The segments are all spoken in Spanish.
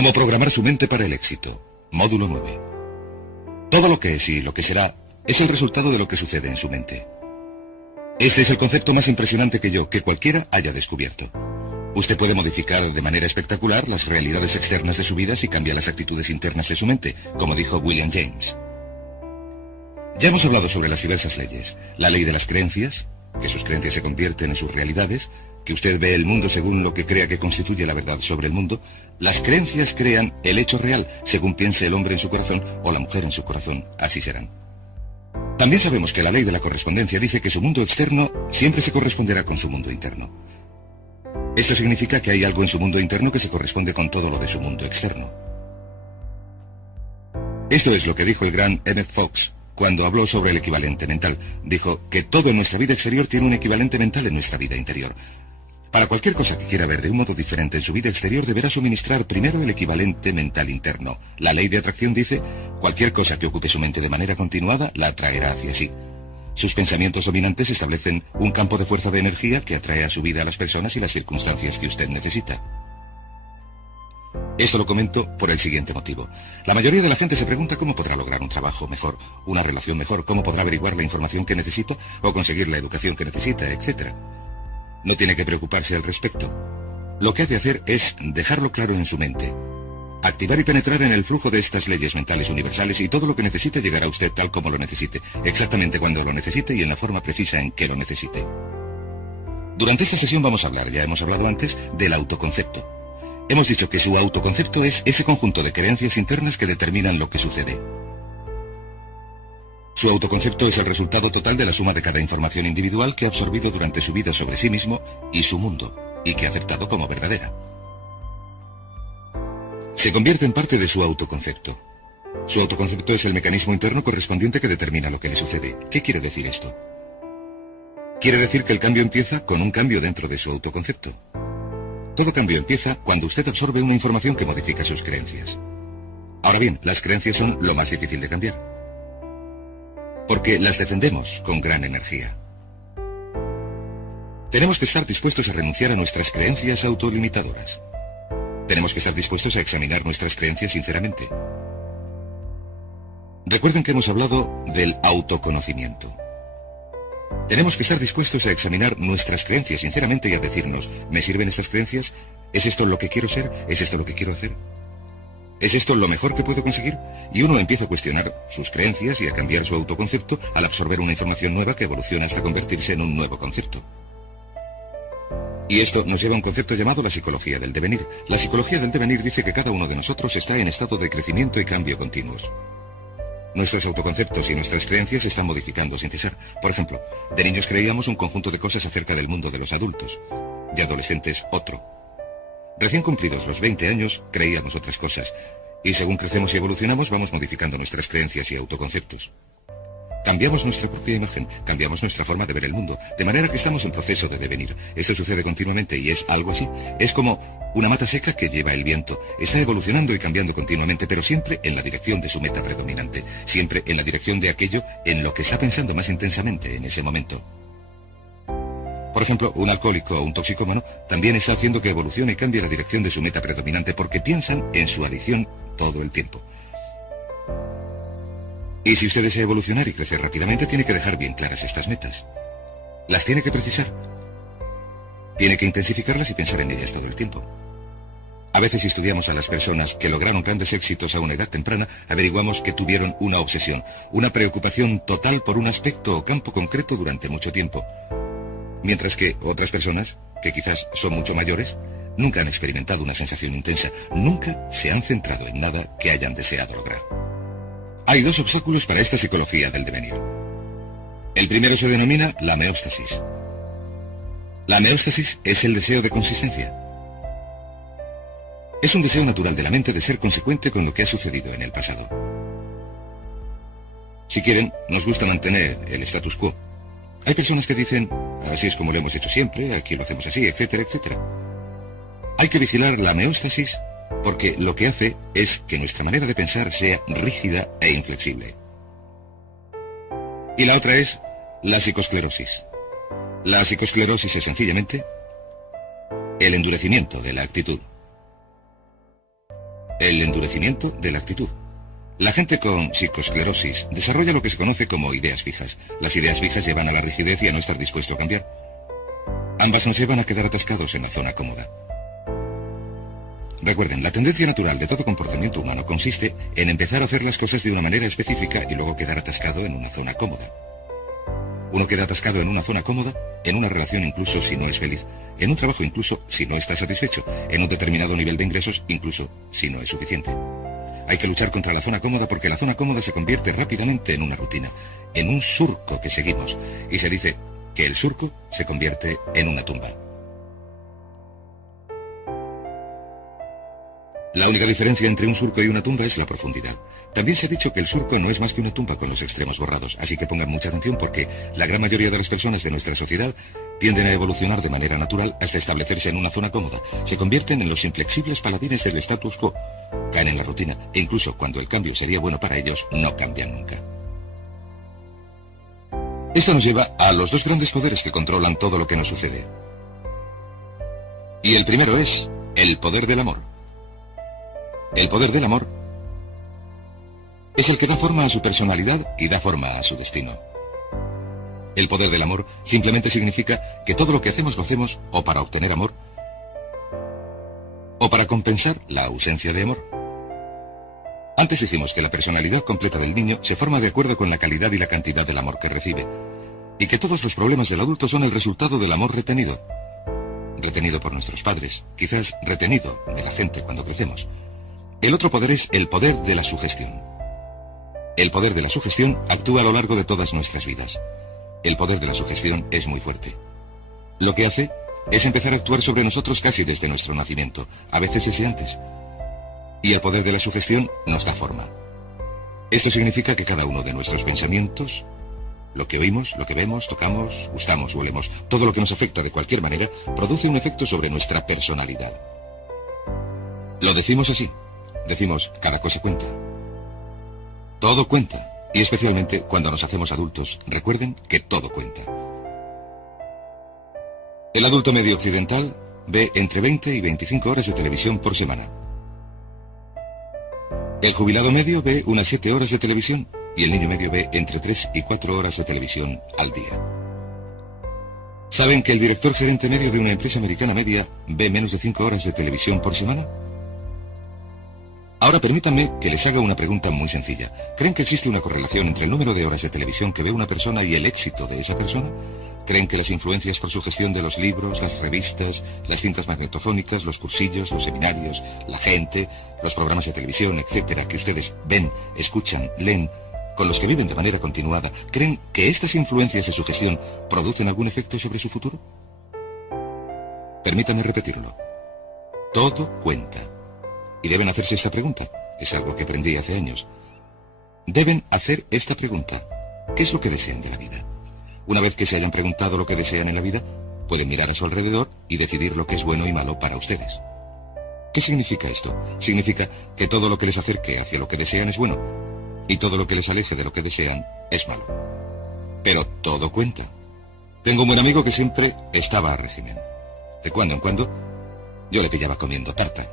Cómo programar su mente para el éxito. Módulo 9. Todo lo que es y lo que será es el resultado de lo que sucede en su mente. Este es el concepto más impresionante que cualquiera haya descubierto. Usted puede modificar de manera espectacular las realidades externas de su vida si cambia las actitudes internas de su mente, como dijo William James. Ya hemos hablado sobre las diversas leyes. La ley de las creencias, que sus creencias se convierten en sus realidades, que usted ve el mundo según lo que crea que constituye la verdad sobre el mundo. Las creencias crean el hecho real, según piense el hombre en su corazón o la mujer en su corazón, así serán. También sabemos que la ley de la correspondencia dice que su mundo externo siempre se corresponderá con su mundo interno. Esto significa que hay algo en su mundo interno que se corresponde con todo lo de su mundo externo. Esto es lo que dijo el gran Emmett Fox cuando habló sobre el equivalente mental. Dijo que todo en nuestra vida exterior tiene un equivalente mental en nuestra vida interior. Para cualquier cosa que quiera ver de un modo diferente en su vida exterior, deberá suministrar primero el equivalente mental interno. La ley de atracción dice, cualquier cosa que ocupe su mente de manera continuada, la atraerá hacia sí. Sus pensamientos dominantes establecen un campo de fuerza de energía que atrae a su vida a las personas y las circunstancias que usted necesita. Esto lo comento por el siguiente motivo. La mayoría de la gente se pregunta cómo podrá lograr un trabajo mejor, una relación mejor, cómo podrá averiguar la información que necesita o conseguir la educación que necesita, etc. No tiene que preocuparse al respecto. Lo que ha de hacer es dejarlo claro en su mente. Activar y penetrar en el flujo de estas leyes mentales universales y todo lo que necesite llegará a usted tal como lo necesite, exactamente cuando lo necesite y en la forma precisa en que lo necesite. Durante esta sesión vamos a hablar, ya hemos hablado antes, del autoconcepto. Hemos dicho que su autoconcepto es ese conjunto de creencias internas que determinan lo que sucede. Su autoconcepto es el resultado total de la suma de cada información individual que ha absorbido durante su vida sobre sí mismo y su mundo, y que ha aceptado como verdadera. Se convierte en parte de su autoconcepto. Su autoconcepto es el mecanismo interno correspondiente que determina lo que le sucede. ¿Qué quiere decir esto? Quiere decir que el cambio empieza con un cambio dentro de su autoconcepto. Todo cambio empieza cuando usted absorbe una información que modifica sus creencias. Ahora bien, las creencias son lo más difícil de cambiar, porque las defendemos con gran energía. Tenemos que estar dispuestos a renunciar a nuestras creencias autolimitadoras. Tenemos que estar dispuestos a examinar nuestras creencias sinceramente. Recuerden que hemos hablado del autoconocimiento. Tenemos que estar dispuestos a examinar nuestras creencias sinceramente y a decirnos, ¿me sirven estas creencias? ¿Es esto lo que quiero ser? ¿Es esto lo que quiero hacer? ¿Es esto lo mejor que puedo conseguir? Y uno empieza a cuestionar sus creencias y a cambiar su autoconcepto al absorber una información nueva que evoluciona hasta convertirse en un nuevo concepto. Y esto nos lleva a un concepto llamado la psicología del devenir. La psicología del devenir dice que cada uno de nosotros está en estado de crecimiento y cambio continuos. Nuestros autoconceptos y nuestras creencias se están modificando sin cesar. Por ejemplo, de niños creíamos un conjunto de cosas acerca del mundo de los adultos, de adolescentes otro. Recién cumplidos los 20 años, creíamos otras cosas, y según crecemos y evolucionamos vamos modificando nuestras creencias y autoconceptos. Cambiamos nuestra propia imagen, cambiamos nuestra forma de ver el mundo, de manera que estamos en proceso de devenir. Esto sucede continuamente y es algo así. Es como una mata seca que lleva el viento. Está evolucionando y cambiando continuamente, pero siempre en la dirección de su meta predominante, siempre en la dirección de aquello en lo que está pensando más intensamente en ese momento. Por ejemplo, un alcohólico o un toxicómano también está haciendo que evolucione y cambie la dirección de su meta predominante porque piensan en su adicción todo el tiempo. Y si usted desea evolucionar y crecer rápidamente, tiene que dejar bien claras estas metas. Las tiene que precisar. Tiene que intensificarlas y pensar en ellas todo el tiempo. A veces, si estudiamos a las personas que lograron grandes éxitos a una edad temprana, averiguamos que tuvieron una obsesión, una preocupación total por un aspecto o campo concreto durante mucho tiempo. Mientras que otras personas, que quizás son mucho mayores, nunca han experimentado una sensación intensa, nunca se han centrado en nada que hayan deseado lograr. Hay dos obstáculos para esta psicología del devenir. El primero se denomina la meóstasis. La meóstasis es el deseo de consistencia. Es un deseo natural de la mente de ser consecuente con lo que ha sucedido en el pasado. Si quieren, nos gusta mantener el status quo. Hay personas que dicen, así es como lo hemos hecho siempre, aquí lo hacemos así, etcétera, etcétera. Hay que vigilar la meóstasis porque lo que hace es que nuestra manera de pensar sea rígida e inflexible. Y la otra es la psicosclerosis. La psicosclerosis es sencillamente el endurecimiento de la actitud. el endurecimiento de la actitud. La gente con psicoesclerosis desarrolla lo que se conoce como ideas fijas. Las ideas fijas llevan a la rigidez y a no estar dispuesto a cambiar. Ambas nos llevan a quedar atascados en la zona cómoda. Recuerden, la tendencia natural de todo comportamiento humano consiste en empezar a hacer las cosas de una manera específica y luego quedar atascado en una zona cómoda. Uno queda atascado en una zona cómoda, en una relación incluso si no es feliz, en un trabajo incluso si no está satisfecho, en un determinado nivel de ingresos incluso si no es suficiente. Hay que luchar contra la zona cómoda porque la zona cómoda se convierte rápidamente en una rutina, en un surco que seguimos, y se dice que el surco se convierte en una tumba. La única diferencia entre un surco y una tumba es la profundidad. También se ha dicho que el surco no es más que una tumba con los extremos borrados, así que pongan mucha atención porque la gran mayoría de las personas de nuestra sociedad tienden a evolucionar de manera natural hasta establecerse en una zona cómoda. Se convierten en los inflexibles paladines del status quo, caen en la rutina e incluso cuando el cambio sería bueno para ellos, no cambian nunca. Esto nos lleva a los dos grandes poderes que controlan todo lo que nos sucede. Y el primero es el poder del amor. El poder del amor es el que da forma a su personalidad y da forma a su destino. El poder del amor simplemente significa que todo lo que hacemos lo hacemos o para obtener amor o para compensar la ausencia de amor. Antes dijimos que la personalidad completa del niño se forma de acuerdo con la calidad y la cantidad del amor que recibe, y que todos los problemas del adulto son el resultado del amor retenido. Retenido por nuestros padres, quizás retenido de la gente cuando crecemos. El otro poder es el poder de la sugestión. El poder de la sugestión actúa a lo largo de todas nuestras vidas. El poder de la sugestión es muy fuerte. Lo que hace es empezar a actuar sobre nosotros casi desde nuestro nacimiento, a veces desde antes. Y el poder de la sugestión nos da forma. Esto significa que cada uno de nuestros pensamientos, lo que oímos, lo que vemos, tocamos, gustamos o olemos, todo lo que nos afecta de cualquier manera, produce un efecto sobre nuestra personalidad. Lo decimos así. Decimos, cada cosa cuenta. Todo cuenta, y especialmente cuando nos hacemos adultos, recuerden que todo cuenta. El adulto medio occidental ve entre 20 y 25 horas de televisión por semana. El jubilado medio ve unas 7 horas de televisión y el niño medio ve entre 3 y 4 horas de televisión al día. ¿Saben que el director gerente medio de una empresa americana media ve menos de 5 horas de televisión por semana? Ahora permítanme que les haga una pregunta muy sencilla. ¿Creen que existe una correlación entre el número de horas de televisión que ve una persona y el éxito de esa persona? ¿Creen que las influencias por sugestión de los libros, las revistas, las cintas magnetofónicas, los cursillos, los seminarios, la gente, los programas de televisión, etcétera, que ustedes ven, escuchan, leen, con los que viven de manera continuada, creen que estas influencias de sugestión producen algún efecto sobre su futuro? Permítanme repetirlo. Todo cuenta. Y deben hacerse esta pregunta. Es algo que aprendí hace años. Deben hacer esta pregunta. ¿Qué es lo que desean de la vida? Una vez que se hayan preguntado lo que desean en la vida, pueden mirar a su alrededor y decidir lo que es bueno y malo para ustedes. ¿Qué significa esto? Significa que todo lo que les acerque hacia lo que desean es bueno, y todo lo que les aleje de lo que desean es malo. Pero todo cuenta. Tengo un buen amigo que siempre estaba a régimen. De cuando en cuando, yo le pillaba comiendo tarta.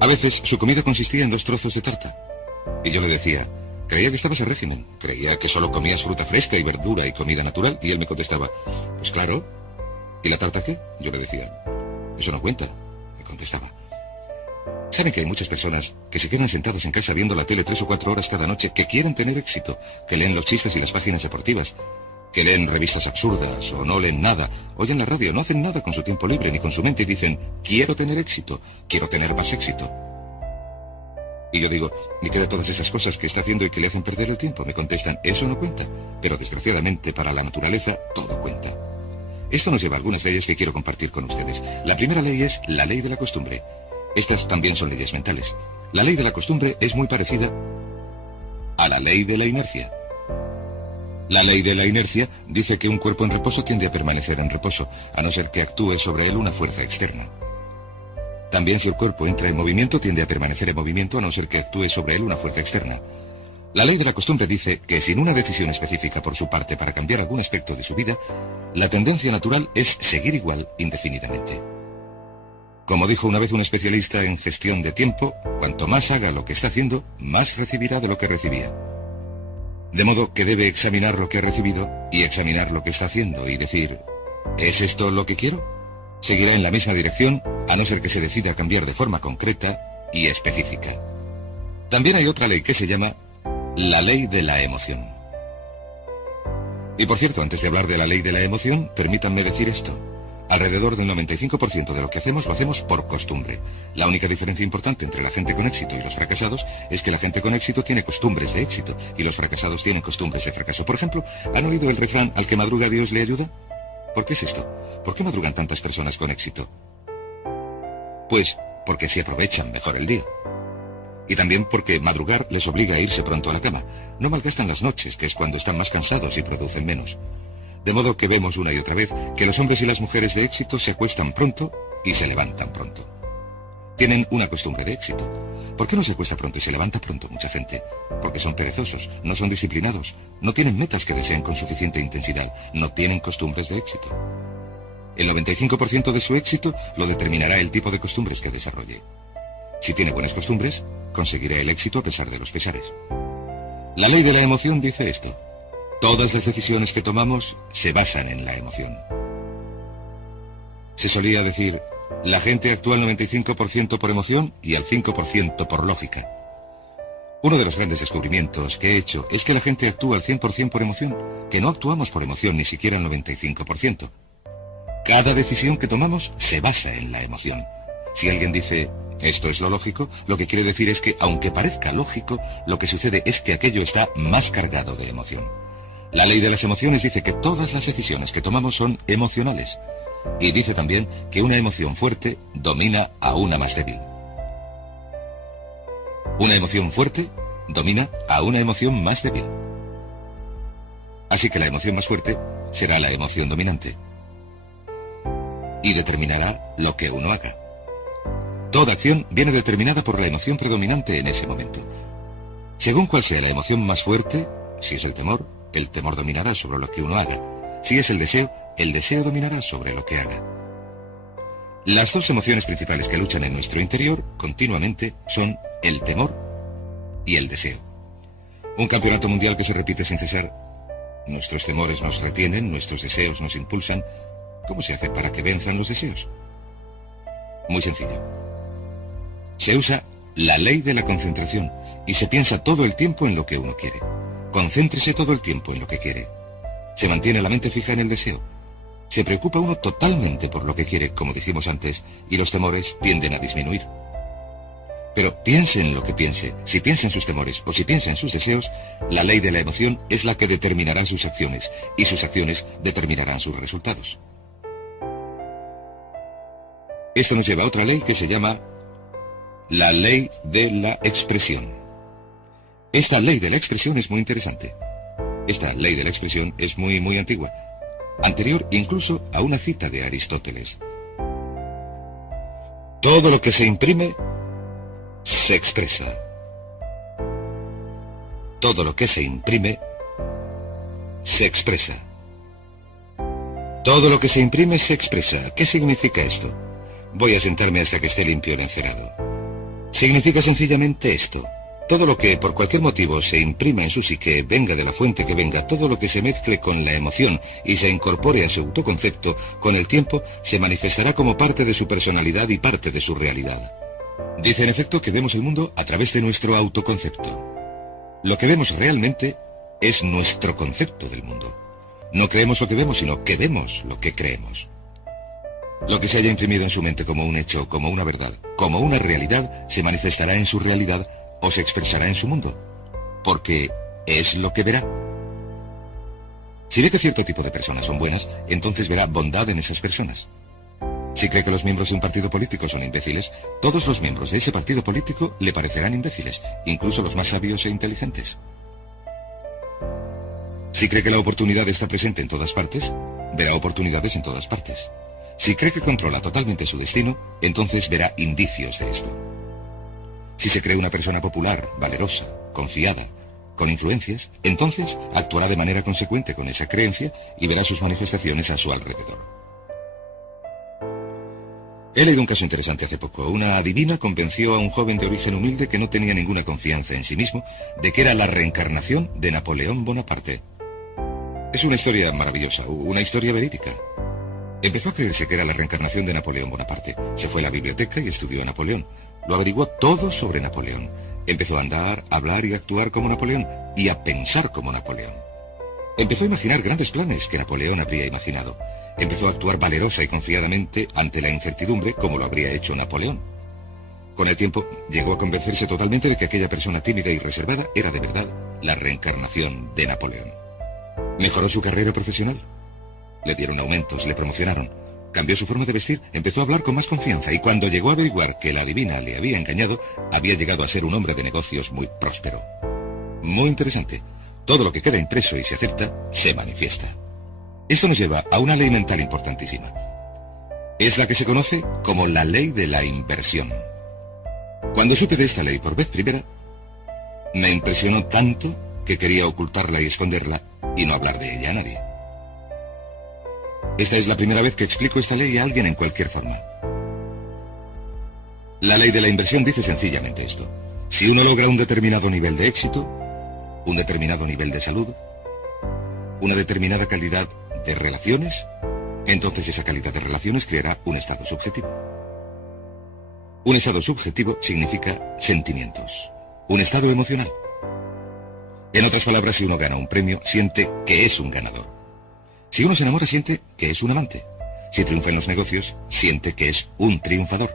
A veces su comida consistía en 2 trozos de tarta. Y yo le decía, creía que estabas a régimen, creía que solo comías fruta fresca y verdura y comida natural. Y él me contestaba, pues claro. ¿Y la tarta qué? Yo le decía, eso no cuenta, me contestaba. ¿Saben que hay muchas personas que se quedan sentadas en casa viendo la tele 3 o 4 horas cada noche, que quieren tener éxito, que leen los chistes y las páginas deportivas, que leen revistas absurdas o no leen nada, oyen la radio, no hacen nada con su tiempo libre ni con su mente y dicen, quiero tener éxito, quiero tener más éxito? Y yo digo, ¿y qué de todas esas cosas que está haciendo y que le hacen perder el tiempo? Me contestan, eso no cuenta, pero desgraciadamente para la naturaleza todo cuenta. Esto nos lleva a algunas leyes que quiero compartir con ustedes. La primera ley es la ley de la costumbre. Estas también son leyes mentales. La ley de la costumbre es muy parecida a la ley de la inercia. La ley de la inercia dice que un cuerpo en reposo tiende a permanecer en reposo, a no ser que actúe sobre él una fuerza externa. También si el cuerpo entra en movimiento, tiende a permanecer en movimiento, a no ser que actúe sobre él una fuerza externa. La ley de la costumbre dice que sin una decisión específica por su parte para cambiar algún aspecto de su vida, la tendencia natural es seguir igual indefinidamente. Como dijo una vez un especialista en gestión de tiempo, cuanto más haga lo que está haciendo, más recibirá de lo que recibía. De modo que debe examinar lo que ha recibido y examinar lo que está haciendo y decir, ¿es esto lo que quiero? Seguirá en la misma dirección, a no ser que se decida a cambiar de forma concreta y específica. También hay otra ley que se llama la ley de la emoción. Y por cierto, antes de hablar de la ley de la emoción, permítanme decir esto. Alrededor del 95% de lo que hacemos lo hacemos por costumbre. La única diferencia importante entre la gente con éxito y los fracasados es que la gente con éxito tiene costumbres de éxito y los fracasados tienen costumbres de fracaso. Por ejemplo, ¿han oído el refrán al que madruga Dios le ayuda? ¿Por qué es esto? ¿Por qué madrugan tantas personas con éxito? Pues porque se aprovechan mejor el día. Y también porque madrugar les obliga a irse pronto a la cama. No malgastan las noches, que es cuando están más cansados y producen menos. De modo que vemos una y otra vez que los hombres y las mujeres de éxito se acuestan pronto y se levantan pronto. Tienen una costumbre de éxito. ¿Por qué no se acuesta pronto y se levanta pronto mucha gente? Porque son perezosos, no son disciplinados, no tienen metas que deseen con suficiente intensidad, no tienen costumbres de éxito. El 95% de su éxito lo determinará el tipo de costumbres que desarrolle. Si tiene buenas costumbres, conseguirá el éxito a pesar de los pesares. La ley de la emoción dice esto. Todas las decisiones que tomamos se basan en la emoción. Se solía decir, la gente actúa al 95% por emoción y al 5% por lógica. Uno de los grandes descubrimientos que he hecho es que la gente actúa al 100% por emoción, que no actuamos por emoción ni siquiera al 95%. Cada decisión que tomamos se basa en la emoción. Si alguien dice, esto es lo lógico, lo que quiere decir es que, aunque parezca lógico, lo que sucede es que aquello está más cargado de emoción. La ley de las emociones dice que todas las decisiones que tomamos son emocionales. Y dice también que una emoción fuerte domina a una más débil. Una emoción fuerte domina a una emoción más débil. Así que la emoción más fuerte será la emoción dominante. Y determinará lo que uno haga. Toda acción viene determinada por la emoción predominante en ese momento. Según cuál sea la emoción más fuerte, si es el temor dominará sobre lo que uno haga. Si es el deseo dominará sobre lo que haga. Las dos emociones principales que luchan en nuestro interior continuamente son el temor y el deseo. Un campeonato mundial que se repite sin cesar. Nuestros temores nos retienen, nuestros deseos nos impulsan. ¿Cómo se hace para que venzan los deseos? Muy sencillo. Se usa la ley de la concentración y se piensa todo el tiempo en lo que uno quiere. Concéntrese todo el tiempo en lo que quiere. Se mantiene la mente fija en el deseo. Se preocupa uno totalmente por lo que quiere, como dijimos antes, y los temores tienden a disminuir. Pero piense en lo que piense, si piensa en sus temores o si piensa en sus deseos, la ley de la emoción es la que determinará sus acciones, y sus acciones determinarán sus resultados. Esto nos lleva a otra ley que se llama la ley de la expresión. Esta ley de la expresión es muy interesante. Esta ley de la expresión es muy antigua, anterior incluso a una cita de Aristóteles. Todo lo que se imprime, se expresa. Todo lo que se imprime, se expresa. Todo lo que se imprime, se expresa. ¿Qué significa esto? Voy a sentarme hasta que esté limpio el encerado. Significa sencillamente esto. Todo lo que por cualquier motivo se imprima en su psique, venga de la fuente que venga, todo lo que se mezcle con la emoción y se incorpore a su autoconcepto, con el tiempo se manifestará como parte de su personalidad y parte de su realidad. Dice en efecto que vemos el mundo a través de nuestro autoconcepto. Lo que vemos realmente es nuestro concepto del mundo. No creemos lo que vemos, sino que vemos lo que creemos. Lo que se haya imprimido en su mente como un hecho, como una verdad, como una realidad, se manifestará en su realidad o se expresará en su mundo, porque es lo que verá. Si ve que cierto tipo de personas son buenas, entonces verá bondad en esas personas. Si cree que los miembros de un partido político son imbéciles, todos los miembros de ese partido político le parecerán imbéciles, incluso los más sabios e inteligentes. Si cree que la oportunidad está presente en todas partes, verá oportunidades en todas partes. Si cree que controla totalmente su destino, entonces verá indicios de esto. Si se cree una persona popular, valerosa, confiada, con influencias, entonces actuará de manera consecuente con esa creencia y verá sus manifestaciones a su alrededor. He leído un caso interesante hace poco. Una adivina convenció a un joven de origen humilde que no tenía ninguna confianza en sí mismo de que era la reencarnación de Napoleón Bonaparte. Es una historia maravillosa, una historia verídica. Empezó a creerse que era la reencarnación de Napoleón Bonaparte. Se fue a la biblioteca y estudió a Napoleón. Lo averiguó todo sobre Napoleón. Empezó a andar, a hablar y a actuar como Napoleón, y a pensar como Napoleón. Empezó a imaginar grandes planes que Napoleón habría imaginado. Empezó a actuar valerosa y confiadamente ante la incertidumbre como lo habría hecho Napoleón. Con el tiempo, llegó a convencerse totalmente de que aquella persona tímida y reservada era de verdad la reencarnación de Napoleón. Mejoró su carrera profesional. Le dieron aumentos, le promocionaron. Cambió su forma de vestir, empezó a hablar con más confianza y cuando llegó a averiguar que la adivina le había engañado, había llegado a ser un hombre de negocios muy próspero. Muy interesante. Todo lo que queda impreso y se acepta, se manifiesta. Esto nos lleva a una ley mental importantísima. Es la que se conoce como la ley de la inversión. Cuando supe de esta ley por vez primera, me impresionó tanto que quería ocultarla y esconderla y no hablar de ella a nadie. Esta es la primera vez que explico esta ley a alguien en cualquier forma. La ley de la inversión dice sencillamente esto. Si uno logra un determinado nivel de éxito, un determinado nivel de salud, una determinada calidad de relaciones, entonces esa calidad de relaciones creará un estado subjetivo. Un estado subjetivo significa sentimientos, un estado emocional. En otras palabras, si uno gana un premio, siente que es un ganador. Si uno se enamora, siente que es un amante. Si triunfa en los negocios, siente que es un triunfador.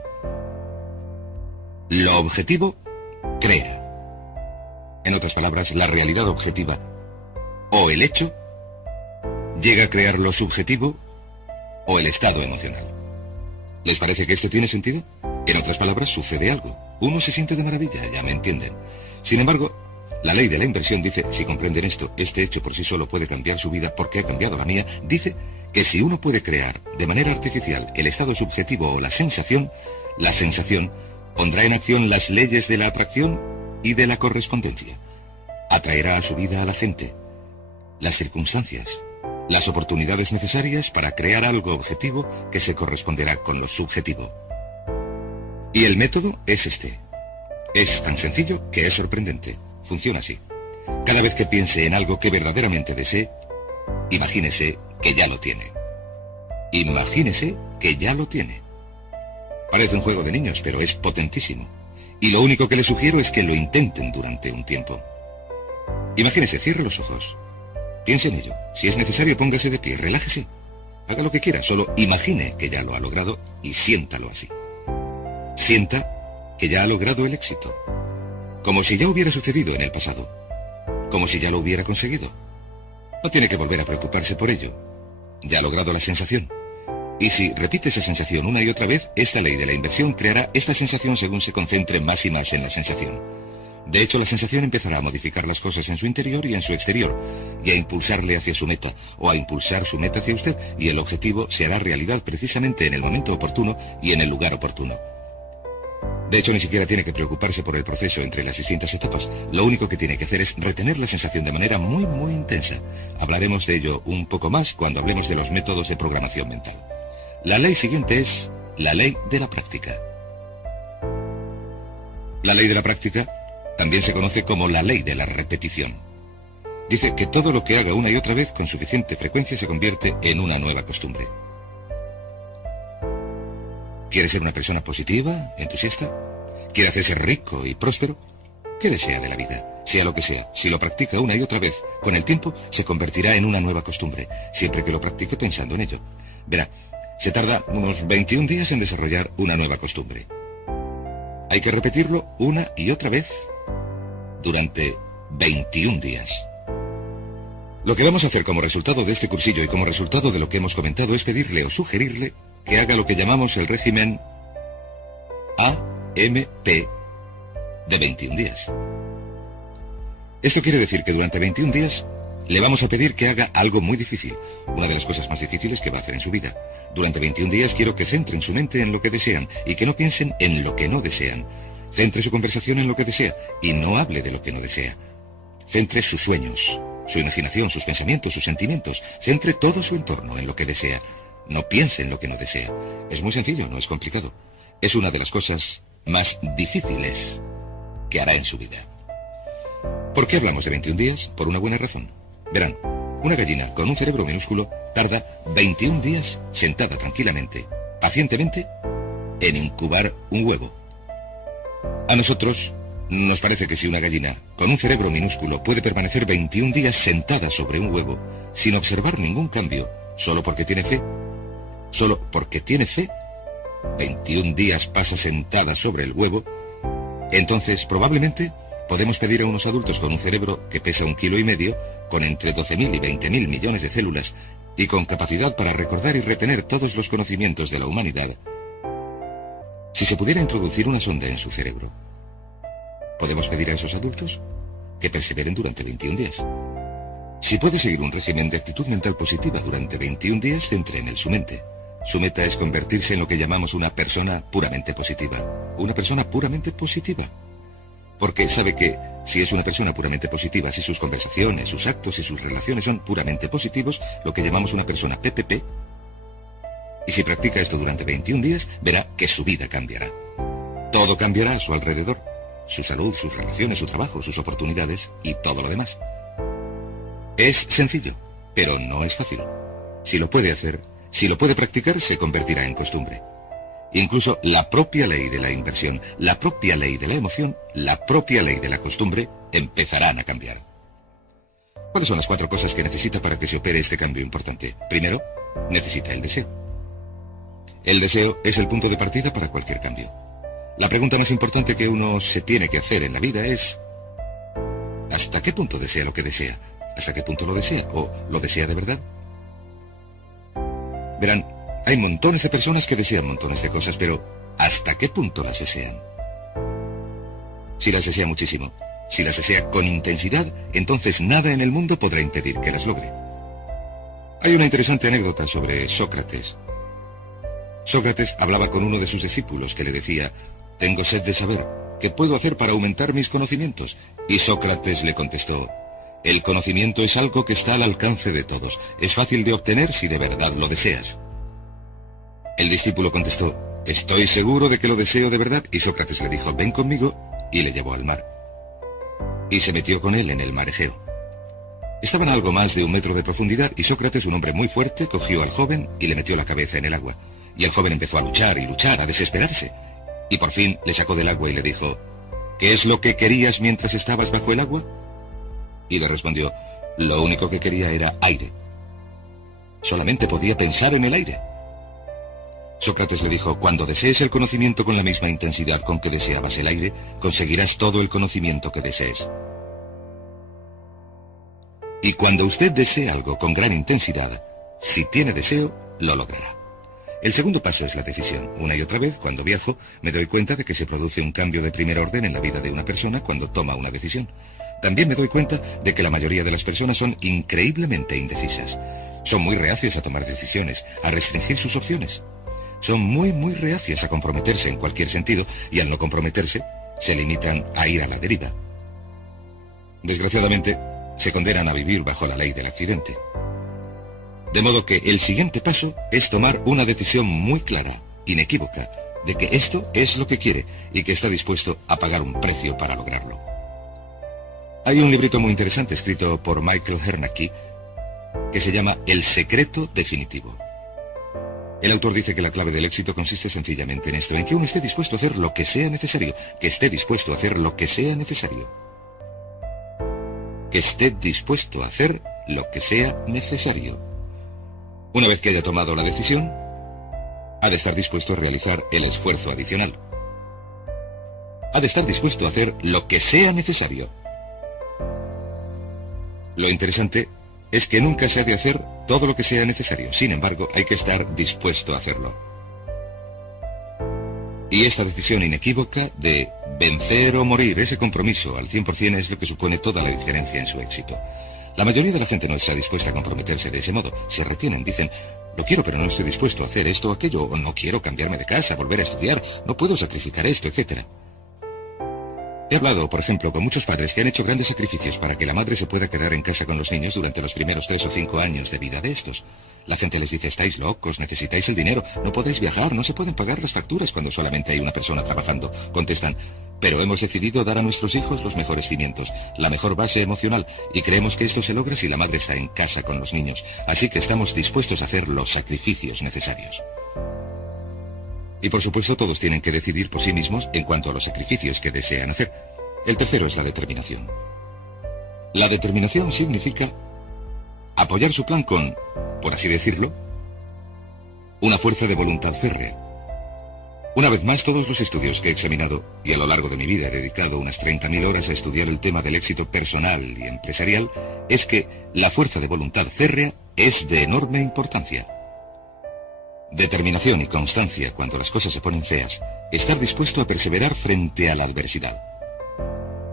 Lo objetivo crea. En otras palabras, la realidad objetiva o el hecho llega a crear lo subjetivo o el estado emocional. ¿Les parece que este tiene sentido? En otras palabras, sucede algo. Uno se siente de maravilla, ya me entienden. Sin embargo, la ley de la inversión dice, si comprenden esto, este hecho por sí solo puede cambiar su vida porque ha cambiado la mía, dice que si uno puede crear de manera artificial el estado subjetivo o la sensación pondrá en acción las leyes de la atracción y de la correspondencia. Atraerá a su vida a la gente, las circunstancias, las oportunidades necesarias para crear algo objetivo que se corresponderá con lo subjetivo. Y el método es este. Es tan sencillo que es sorprendente. Funciona así. Cada vez que piense en algo que verdaderamente desee, imagínese que ya lo tiene. Imagínese que ya lo tiene. Parece un juego de niños, pero es potentísimo. Y lo único que les sugiero es que lo intenten durante un tiempo. Imagínese, cierre los ojos. Piense en ello. Si es necesario, póngase de pie, relájese. Haga lo que quiera, solo imagine que ya lo ha logrado y siéntalo así. Sienta que ya ha logrado el éxito. Como si ya hubiera sucedido en el pasado. Como si ya lo hubiera conseguido. No tiene que volver a preocuparse por ello. Ya ha logrado la sensación. Y si repite esa sensación una y otra vez, esta ley de la inversión creará esta sensación según se concentre más y más en la sensación. De hecho, la sensación empezará a modificar las cosas en su interior y en su exterior, y a impulsarle hacia su meta, o a impulsar su meta hacia usted, y el objetivo se hará realidad precisamente en el momento oportuno y en el lugar oportuno. De hecho, ni siquiera tiene que preocuparse por el proceso entre las distintas etapas. Lo único que tiene que hacer es retener la sensación de manera muy, muy intensa. Hablaremos de ello un poco más cuando hablemos de los métodos de programación mental. La ley siguiente es la ley de la práctica. La ley de la práctica también se conoce como la ley de la repetición. Dice que todo lo que haga una y otra vez con suficiente frecuencia se convierte en una nueva costumbre. ¿Quiere ser una persona positiva, entusiasta? ¿Quiere hacerse rico y próspero? ¿Qué desea de la vida? Sea lo que sea, si lo practica una y otra vez, con el tiempo se convertirá en una nueva costumbre, siempre que lo practique pensando en ello. Verá, se tarda unos 21 días en desarrollar una nueva costumbre. Hay que repetirlo una y otra vez durante 21 días. Lo que vamos a hacer como resultado de este cursillo y como resultado de lo que hemos comentado es pedirle o sugerirle que haga lo que llamamos el régimen AMP de 21 días. Esto quiere decir que durante 21 días le vamos a pedir que haga algo muy difícil, una de las cosas más difíciles que va a hacer en su vida. Durante 21 días quiero que centren su mente en lo que desean y que no piensen en lo que no desean. Centre su conversación en lo que desea y no hable de lo que no desea. Centre sus sueños, su imaginación, sus pensamientos, sus sentimientos. Centre todo su entorno en lo que desea. no piense en lo que no desea. Es muy sencillo, no es complicado. Es una de las cosas más difíciles que hará en su vida. ¿Por qué hablamos de 21 días? Por una buena razón. Verán, una gallina con un cerebro minúsculo tarda 21 días sentada tranquilamente, pacientemente, en incubar un huevo. A nosotros nos parece que si una gallina con un cerebro minúsculo puede permanecer 21 días sentada sobre un huevo sin observar ningún cambio, solo porque tiene fe, 21 días pasa sentada sobre el huevo, entonces probablemente podemos pedir a unos adultos con un cerebro que pesa 1,5 kilos, con entre 12.000 y 20.000 millones de células y con capacidad para recordar y retener todos los conocimientos de la humanidad. Si se pudiera introducir una sonda en su cerebro, podemos pedir a esos adultos que perseveren durante 21 días. Si puede seguir un régimen de actitud mental positiva durante 21 días, centre en él su mente. Su meta es convertirse en lo que llamamos una persona puramente positiva. Una persona puramente positiva. Porque sabe que si es una persona puramente positiva, si sus conversaciones, sus actos y sus relaciones son puramente positivos, lo que llamamos una persona PPP, y si practica esto durante 21 días, verá que su vida cambiará. Todo cambiará a su alrededor. Su salud, sus relaciones, su trabajo, sus oportunidades y todo lo demás. Es sencillo, pero no es fácil. Si lo puede hacer, si lo puede practicar, se convertirá en costumbre. Incluso la propia ley de la inversión, la propia ley de la emoción, la propia ley de la costumbre empezarán a cambiar. ¿Cuáles son las 4 cosas que necesita para que se opere este cambio importante? Primero, necesita el deseo. El deseo es el punto de partida para cualquier cambio. La pregunta más importante que uno se tiene que hacer en la vida es: ¿hasta qué punto desea lo que desea? ¿Hasta qué punto lo desea? ¿O lo desea de verdad? Verán, hay montones de personas que desean montones de cosas, pero ¿hasta qué punto las desean? Si las desea muchísimo, si las desea con intensidad, entonces nada en el mundo podrá impedir que las logre. Hay una interesante anécdota sobre Sócrates. Sócrates hablaba con uno de sus discípulos que le decía: «Tengo sed de saber, ¿qué puedo hacer para aumentar mis conocimientos?». Y Sócrates le contestó: «El conocimiento es algo que está al alcance de todos. Es fácil de obtener si de verdad lo deseas». El discípulo contestó: «Estoy seguro de que lo deseo de verdad». Y Sócrates le dijo: «Ven conmigo», y le llevó al mar. Y se metió con él en el mar Egeo. Estaban a algo más de 1 metro de profundidad y Sócrates, un hombre muy fuerte, cogió al joven y le metió la cabeza en el agua. Y el joven empezó a luchar y luchar, a desesperarse. Y por fin le sacó del agua y le dijo: «¿Qué es lo que querías mientras estabas bajo el agua?». Y le respondió: «Lo único que quería era aire. Solamente podía pensar en el aire». Sócrates le dijo: «Cuando desees el conocimiento con la misma intensidad con que deseabas el aire, conseguirás todo el conocimiento que desees. Y cuando usted desee algo con gran intensidad, si tiene deseo, lo logrará». El segundo paso es la decisión. Una y otra vez, cuando viajo, me doy cuenta de que se produce un cambio de primer orden en la vida de una persona cuando toma una decisión. También me doy cuenta de que la mayoría de las personas son increíblemente indecisas. Son muy reacias a tomar decisiones, a restringir sus opciones. Son muy reacias a comprometerse en cualquier sentido y al no comprometerse, se limitan a ir a la deriva. Desgraciadamente, se condenan a vivir bajo la ley del accidente. De modo que el siguiente paso es tomar una decisión muy clara, inequívoca, de que esto es lo que quiere y que está dispuesto a pagar un precio para lograrlo. Hay un librito muy interesante escrito por Michael Hernacki que se llama El secreto definitivo. El autor dice que la clave del éxito consiste sencillamente en esto, en que uno esté dispuesto a hacer lo que sea necesario, que esté dispuesto a hacer lo que sea necesario. Que esté dispuesto a hacer lo que sea necesario. Una vez que haya tomado la decisión, ha de estar dispuesto a realizar el esfuerzo adicional. Ha de estar dispuesto a hacer lo que sea necesario. Lo interesante es que nunca se ha de hacer todo lo que sea necesario. Sin embargo, hay que estar dispuesto a hacerlo. Y esta decisión inequívoca de vencer o morir, ese compromiso al 100% es lo que supone toda la diferencia en su éxito. La mayoría de la gente no está dispuesta a comprometerse de ese modo. Se retienen, dicen: «Lo quiero, pero no estoy dispuesto a hacer esto o aquello», o «no quiero cambiarme de casa, volver a estudiar, no puedo sacrificar esto», etc. He hablado, por ejemplo, con muchos padres que han hecho grandes sacrificios para que la madre se pueda quedar en casa con los niños durante los primeros 3 o 5 años de vida de estos. La gente les dice, estáis locos, necesitáis el dinero, no podéis viajar, no se pueden pagar las facturas cuando solamente hay una persona trabajando. Contestan, pero hemos decidido dar a nuestros hijos los mejores cimientos, la mejor base emocional, y creemos que esto se logra si la madre está en casa con los niños, así que estamos dispuestos a hacer los sacrificios necesarios. Y por supuesto todos tienen que decidir por sí mismos en cuanto a los sacrificios que desean hacer. El tercero es la determinación. La determinación significa apoyar su plan con, por así decirlo, una fuerza de voluntad férrea. Una vez más, todos los estudios que he examinado, y a lo largo de mi vida he dedicado unas 30.000 horas a estudiar el tema del éxito personal y empresarial, es que la fuerza de voluntad férrea es de enorme importancia. Determinación y constancia cuando las cosas se ponen feas, estar dispuesto a perseverar frente a la adversidad.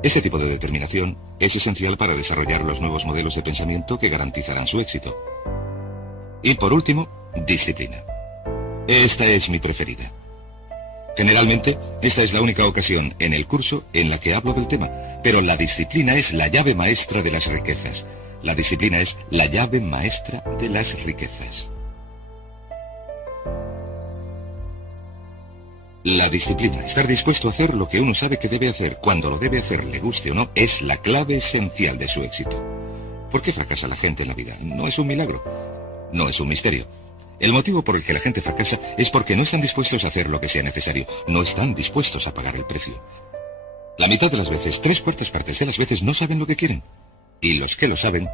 Este tipo de determinación es esencial para desarrollar los nuevos modelos de pensamiento que garantizarán su éxito. Y por último, disciplina. Esta es mi preferida. Generalmente, esta es la única ocasión en el curso en la que hablo del tema, pero la disciplina es la llave maestra de las riquezas. La disciplina es la llave maestra de las riquezas. La disciplina, estar dispuesto a hacer lo que uno sabe que debe hacer, cuando lo debe hacer, le guste o no, es la clave esencial de su éxito. ¿Por qué fracasa la gente en la vida? No es un milagro, no es un misterio. El motivo por el que la gente fracasa es porque no están dispuestos a hacer lo que sea necesario, no están dispuestos a pagar el precio. La mitad de las veces, 3/4 partes de las veces, no saben lo que quieren. Y los que lo saben,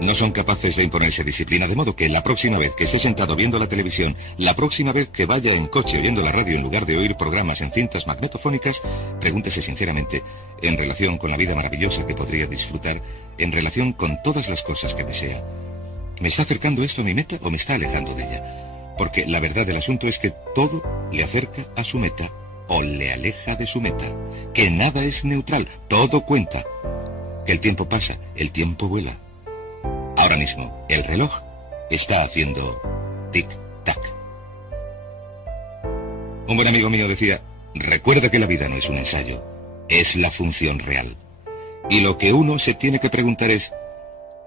no son capaces de imponerse disciplina, de modo que la próxima vez que esté sentado viendo la televisión, la próxima vez que vaya en coche oyendo la radio en lugar de oír programas en cintas magnetofónicas, pregúntese sinceramente, en relación con la vida maravillosa que podría disfrutar, en relación con todas las cosas que desea, ¿me está acercando esto a mi meta o me está alejando de ella? Porque la verdad del asunto es que todo le acerca a su meta o le aleja de su meta, que nada es neutral, todo cuenta, que el tiempo pasa, el tiempo vuela. Ahora mismo, el reloj está haciendo tic-tac. Un buen amigo mío decía, recuerda que la vida no es un ensayo, es la función real. Y lo que uno se tiene que preguntar es,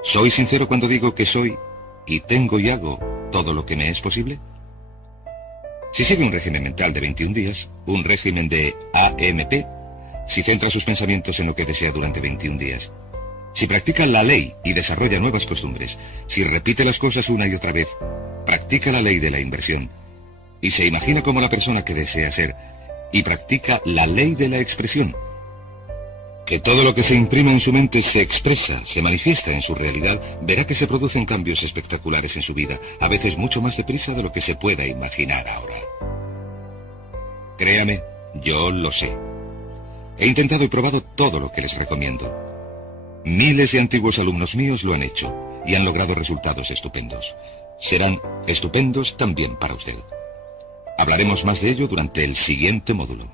¿soy sincero cuando digo que soy y tengo y hago todo lo que me es posible? Si sigue un régimen mental de 21 días, un régimen de AMP, si centra sus pensamientos en lo que desea durante 21 días, si practica la ley y desarrolla nuevas costumbres, si repite las cosas una y otra vez, practica la ley de la inversión, y se imagina como la persona que desea ser, y practica la ley de la expresión, que todo lo que se imprime en su mente se expresa, se manifiesta en su realidad, verá que se producen cambios espectaculares en su vida, a veces mucho más deprisa de lo que se pueda imaginar ahora. Créame, yo lo sé. He intentado y probado todo lo que les recomiendo. Miles de antiguos alumnos míos lo han hecho y han logrado resultados estupendos. Serán estupendos también para usted. Hablaremos más de ello durante el siguiente módulo.